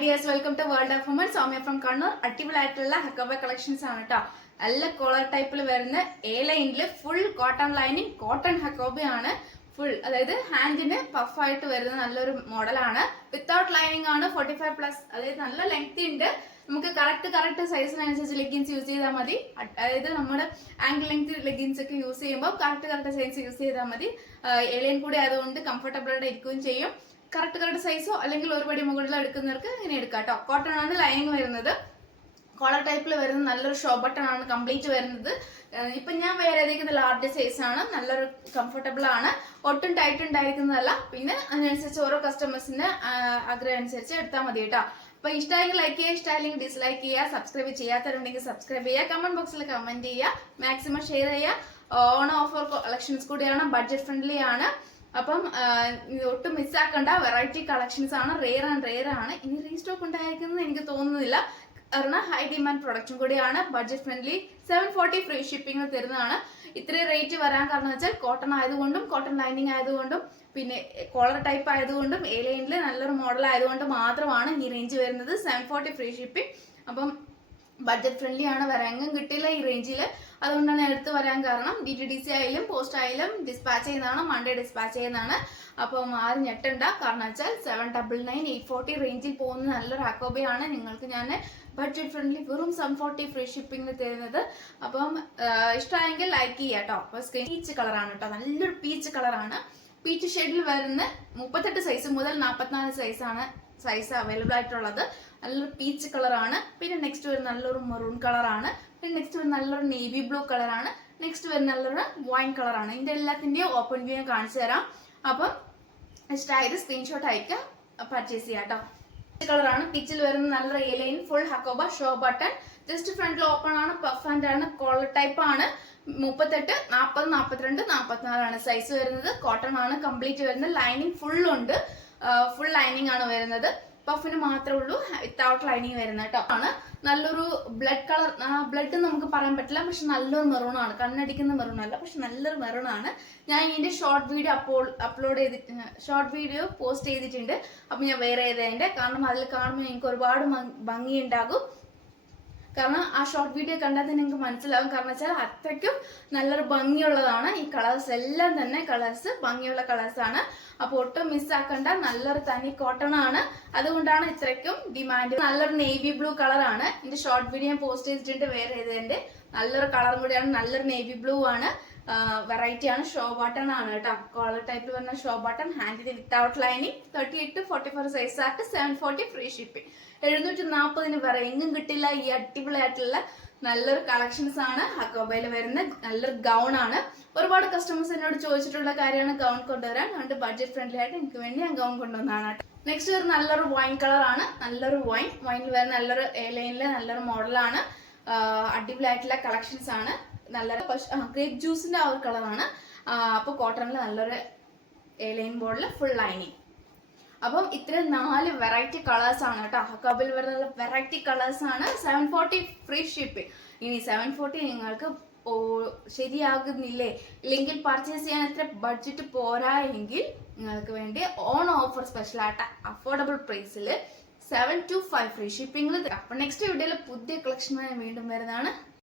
dears, welcome to World of Women. Soumya from Kannur. അടിപൊളിയായിട്ടുള്ള hakoba collections ആണ് കേട്ടോ. നല്ല കോളർ ടൈപ്പിൽ വരുന്ന എ ലൈനിൽ ഫുൾ കോട്ടൺ ലൈനിങ് കോട്ടൺ ഹക്കോബയാണ്. ഫുൾ അതായത് ഹാൻഡിന് പഫായിട്ട് വരുന്ന നല്ലൊരു മോഡലാണ്. വിത്തൗട്ട് ലൈനിങ് ആണ്. 45+, അതായത് നല്ല ലെങ്ത് ഉണ്ട്. നമുക്ക് കറക്റ്റ് സൈസിനനുസരിച്ച് ലെഗിൻസ് യൂസ് ചെയ്താൽ മതി. അതായത് നമ്മുടെ ആംഗിൾ ലെങ്ത് ലെഗിൻസ് ഒക്കെ യൂസ് ചെയ്യുമ്പോൾ കറക്റ്റ് സൈസ് യൂസ് ചെയ്താൽ മതി. എ ലൈൻ കൂടി ആയതുകൊണ്ട് കംഫർട്ടബിൾ ആയിട്ട് ഇരിക്കുകയും ചെയ്യും. കറക്റ്റ് സൈസോ അല്ലെങ്കിൽ ഒരു പടി മുകളിൽ എടുക്കുന്നവർക്ക് ഇങ്ങനെ എടുക്കാം കേട്ടോ. കോട്ടൺ ആണ് ലൈനിങ് വരുന്നത്. കോളർ ടൈപ്പിൽ വരുന്ന നല്ലൊരു ഷോ ബട്ടൺ ആണ് കംപ്ലീറ്റ് വരുന്നത്. ഇപ്പൊ ഞാൻ വേറെ ഏതെങ്കിലും ലാർജ് സൈസ് ആണ്. നല്ലൊരു കംഫർട്ടബിൾ ആണ്. ഒട്ടും ടൈറ്റ് ഉണ്ടായിരിക്കുന്നതല്ല. പിന്നെ അതിനനുസരിച്ച് ഓരോ കസ്റ്റമേഴ്സിന്റെ ആഗ്രഹം അനുസരിച്ച് എടുത്താൽ മതി കേട്ടോ. അപ്പൊ ഇഷ്ടമെങ്കിൽ ലൈക്ക് ചെയ്യുക, ഇഷ്ടമായില്ലെങ്കിൽ ഡിസ്ലൈക്ക് ചെയ്യുക. സബ്സ്ക്രൈബ് ചെയ്യാത്തവരുണ്ടെങ്കിൽ സബ്സ്ക്രൈബ് ചെയ്യുക. കമന്റ് ബോക്സിൽ കമന്റ് ചെയ്യുക. മാക്സിമം ഷെയർ ചെയ്യുക. ഓൺ ഓഫർ കളക്ഷൻസ് കൂടിയാണ്. ബഡ്ജറ്റ് ഫ്രണ്ട്ലി ആണ്. അപ്പം ഒട്ടും മിസ്സാക്കണ്ട. വെറൈറ്റി കളക്ഷൻസ് ആണ്. റെയർ ആണ്. ഇനി റീസ്റ്റോക്ക് ഉണ്ടായിരിക്കുന്നത് എനിക്ക് തോന്നുന്നില്ല. കാരണം ഹൈ ഡിമാൻഡ് പ്രൊഡക്റ്റും കൂടിയാണ്. ബഡ്ജറ്റ് ഫ്രണ്ട്ലി 740 ഫ്രീ ഷിപ്പിംഗ് തരുന്നതാണ്. ഇത്രയും റേറ്റ് വരാൻ കാരണം വെച്ചാൽ കോട്ടൺ ആയതുകൊണ്ടും കോട്ടൺ ലൈനിങ് ആയതുകൊണ്ടും പിന്നെ കോളർ ടൈപ്പ് ആയതുകൊണ്ടും എ ലൈനിൽ നല്ലൊരു മോഡൽ ആയതുകൊണ്ട് മാത്രമാണ് ഈ റേഞ്ച് വരുന്നത്. 740 ഫ്രീ ഷിപ്പിംഗ്. അപ്പം ബഡ്ജറ്റ് ഫ്രണ്ട്ലി ആണ്. വരാങ്ങും കിട്ടില്ല ഈ റേഞ്ചിൽ. അതുകൊണ്ടാണ് എടുത്ത് വരാൻ കാരണം. DTDC ആയാലും പോസ്റ്റ് ആയാലും ഡിസ്പാച്ച് ചെയ്യുന്നതാണ്. മൺഡേ ഡിസ്പാച്ച് ചെയ്യുന്നതാണ്. അപ്പം ആരും ഞെട്ടണ്ട. കാരണം വെച്ചാൽ 799 840 റേഞ്ചിൽ പോകുന്ന നല്ലൊരു ഹക്കോബയാണ് നിങ്ങൾക്ക് ഞാൻ ബഡ്ജറ്റ് ഫ്രണ്ട്ലി വെറും 740 ഫ്രീ ഷിപ്പിംഗ് തരുന്നത്. അപ്പം ഇഷ്ടമായെങ്കിൽ ലൈക്ക് ചെയ്യാം കേട്ടോ. അപ്പൊ പീച്ച് കളറാണ് കേട്ടോ. നല്ലൊരു പീച്ച് കളറാണ്. പീച്ച് ഷെയ്ഡിൽ വരുന്ന 38 സൈസ് മുതൽ 44 സൈസ് അവൈലബിൾ ആയിട്ടുള്ളത്. നല്ലൊരു പീച്ച് കളറാണ്. പിന്നെ നെക്സ്റ്റ് വരുന്ന നല്ലൊരു മെറൂൺ കളറാണ്. പിന്നെ നെക്സ്റ്റ് വരുന്ന നല്ലൊരു നേവി ബ്ലൂ കളറാണ്. നെക്സ്റ്റ് വരുന്ന നല്ലൊരു വൈൻ കളറാണ്. ഇതിന്റെ എല്ലാത്തിന്റെയും ഓപ്പൺ വ്യൂ കാണിച്ചു തരാം. അപ്പം ഇഷ്ടമായത് സ്ക്രീൻഷോട്ട് അയക്കാം, പർച്ചേസ് ചെയ്യാം കേട്ടോ. കളറാണ്. പിച്ചിൽ വരുന്ന നല്ലൊരു A line full hakoba show button. Just ഫ്രണ്ടിൽ ഓപ്പൺ ആണ്. പഫ് ആൻഡ് ആണ്. കോളർ ടൈപ്പ് ആണ്. 38 40 42 44 ആണ് സൈസ് വരുന്നത്. കോട്ടൺ ആണ് കംപ്ലീറ്റ് വരുന്നത്. ലൈനിങ് ഫുൾ ഉണ്ട്. ഫുൾ ലൈനിങ് ആണ് വരുന്നത്. പഫിന് മാത്രമേ ഉള്ളൂ വിത്തൗട്ട് ലൈനിങ് വരുന്നത് കേട്ടോ. ആണ് നല്ലൊരു ബ്ലഡ് കളർ. ബ്ലഡ് നമുക്ക് പറയാൻ പറ്റില്ല, പക്ഷെ നല്ലൊരു മെറൂൺ ആണ്. കണ്ണടിക്കുന്ന മെറൂൺ അല്ല, പക്ഷെ നല്ലൊരു മെറൂൺ ആണ്. ഞാൻ ഇതിന്റെ ഷോർട്ട് വീഡിയോ പോസ്റ്റ് ചെയ്തിട്ടുണ്ട്. അപ്പൊ ഞാൻ വേറെ ഏതതിന്റെ കാരണം അതിൽ കാണുമ്പോൾ എനിക്ക് ഒരുപാട് ഭംഗി ഉണ്ടാകും. കാരണം ആ ഷോർട്ട് വീഡിയോ കണ്ടാൽ തന്നെ നിങ്ങൾക്ക് മനസ്സിലാവും. കാരണം വെച്ചാൽ അത്രയ്ക്കും നല്ലൊരു ഭംഗിയുള്ളതാണ്. ഈ കളേഴ്സ് എല്ലാം തന്നെ ഭംഗിയുള്ള കളേഴ്സ് ആണ്. അപ്പൊ ഒട്ടും മിസ്സാക്കണ്ട. നല്ലൊരു തനി കോട്ടൺ ആണ്. അതുകൊണ്ടാണ് ഇത്രയ്ക്കും ഡിമാൻഡ്. നല്ലൊരു നേവി ബ്ലൂ കളറാണ്. ഇതിന്റെ ഷോർട്ട് വീഡിയോ ഞാൻ പോസ്റ്റ് ചെയ്തിട്ടുണ്ട് വേറെ ഏതിന്റെ. നല്ലൊരു കളറും കൂടിയാണ്. നല്ലൊരു നേവി ബ്ലൂ ആണ്. വെറൈറ്റി ആണ്. ഷോ ബട്ടൺ ആണ് കേട്ടോ. കോളർ ടൈപ്പിൽ വരുന്ന ഷോ ബട്ടൺ. ഹാൻഡിന് വിത്തൗട്ട് ലൈനിങ്. 38 44 സൈസ് ആയിട്ട് 740 ഫ്രീ ഷിപ്പിംഗ്. 740 വേറെ എങ്ങും കിട്ടില്ല. ഈ അടിപൊളിയായിട്ടുള്ള നല്ലൊരു കളക്ഷൻസ് ആണ്. ഹക്കോബയിൽ വരുന്ന നല്ലൊരു ഗൗൺ ആണ്. ഒരുപാട് കസ്റ്റമേഴ്സ് എന്നോട് ചോദിച്ചിട്ടുള്ള കാര്യമാണ് ഗൗൺ കൊണ്ടുവരാൻ. അതുകൊണ്ട് ബഡ്ജറ്റ് ഫ്രണ്ട്ലി ആയിട്ട് എനിക്ക് വേണ്ടി ഞാൻ ഗൗൺ കൊണ്ടുവന്നതാണ്. നെക്സ്റ്റ് ഒരു നല്ലൊരു വൈൻ കളർ ആണ്. നല്ലൊരു വൈനിൽ വരുന്ന നല്ലൊരു എ ലൈനിലെ നല്ലൊരു മോഡലാണ്. അടിപൊളിയായിട്ടുള്ള കളക്ഷൻസ് ആണ്. നല്ലൊരു ഗ്രേപ്പ് ജ്യൂസിന്റെ ആ ഒരു കളറാണ്. അപ്പൊ കോട്ടണിൽ നല്ലൊരു എ ലൈൻ ബോർഡിൽ ഫുൾ ലൈനിങ്. അപ്പം ഇത്രയും 4 വെറൈറ്റി കളേഴ്സ് ആണ് കേട്ടോ. ഹക്കോബിൽ വരുന്ന വെറൈറ്റി കളേഴ്സ് ആണ്. 740 ഫ്രീ ഷിപ്പിംഗ്. ഇനി 740 നിങ്ങൾക്ക് ശരിയാകുന്നില്ലേ, ഇല്ലെങ്കിൽ പർച്ചേസ് ചെയ്യാൻ എത്ര ബഡ്ജറ്റ് പോരാ എങ്കിൽ നിങ്ങൾക്ക് വേണ്ടി ഓൺ ഓഫർ സ്പെഷ്യൽ ആയിട്ട് അഫോർഡബിൾ പ്രൈസിൽ 725 ഫ്രീ ഷിപ്പിംഗിൽ. അപ്പൊ നെക്സ്റ്റ് വീഡിയോയിൽ പുതിയ കളക്ഷനുമായി വീണ്ടും വരുന്നതാണ്.